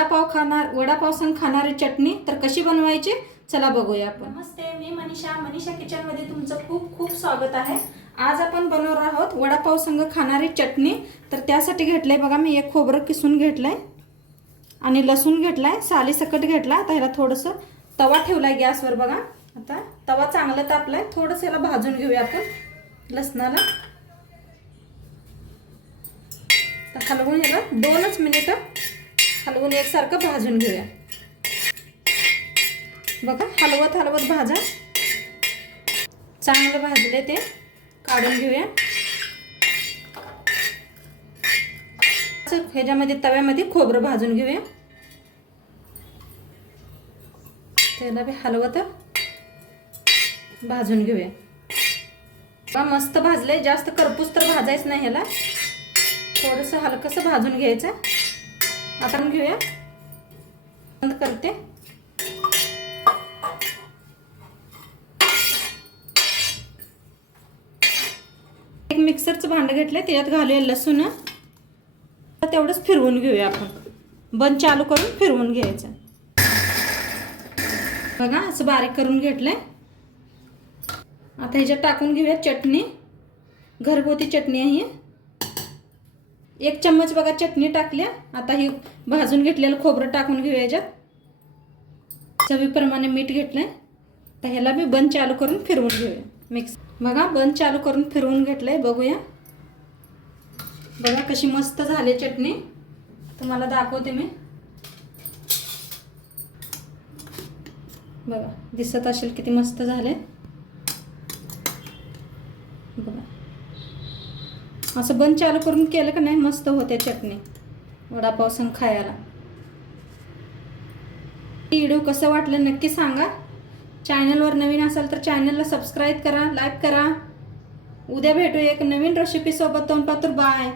वडापाव संग खाणारी चटणी तर कशी बनवायची चला बघूया आपण। नमस्ते, मी मनीषा किचन मध्ये तुमचं खूप खूप स्वागत आहे। आज आपण बनवणार आहोत वडापाव संग खाणारी चटणी। तर त्यासाठी घेतलंय बघा मी एक खोबरं किसून घेतलंय आणि लसूण घेतलाय, साली सकट घेतला। आता ह्याला थोडंसं तवा ठेवलाय गॅसवर बघा। आता तवा चांगला तापलाय, थोडंसं याला भाजून घेऊया आपण लसणाला। हलवून याला 2 मिनिटं हलवून एकसारखं भाजून घेऊया बघा। हलवत हलवत भाजा, चांगलं भाजले ते काढून घेऊया। ह्याच्यामध्ये तव्यामध्ये खोबरं भाजून घेऊया, त्याला बी हलवत भाजून घेऊया बघा। मस्त भाजले, जास्त करपूस तर भाजायचं नाही, ह्याला थोडंसं हलकसं भाजून घ्यायचं। आता घेऊया, बंद करते। एक मिक्सरचं भांडं घेतलंय, त्याच्यात घालूया लसूण। तेवढंच फिरवून घेऊया आपण, बंद चालू करून फिरवून घ्यायचं बघा। असं बारीक करून घेतलंय। आता ह्याच्यात टाकून घेऊया चटणी, घरगुती चटणी आहे। 1 चम्मच बघा चटणी टाकल्या। आता ही भाजून घेतलेलं खोबरं टाकून घेऊया ह्याच्यात। चवीप्रमाणे मीठ घेतलंय। तर ह्याला मी बंद चालू करून फिरवून घेऊया मिक्स बघा। बंद चालू करून फिरवून घेतलंय, बघूया बघा कशी मस्त झाली चटणी। तुम्हाला दाखवते मी बघा, दिसत असेल किती मस्त झाले बघा। असं बंद चालू करून केलं का नाही मस्त होते चटणी वडापाव संग खायला। व्हिडिओ कसं वाटलं नक्की सांगा। चॅनलवर नवीन असाल तर चॅनलला सबस्क्राईब करा, लाईक करा। उद्या भेटू एक नवीन रेसिपी सोबत। तोंडपातूर बाय।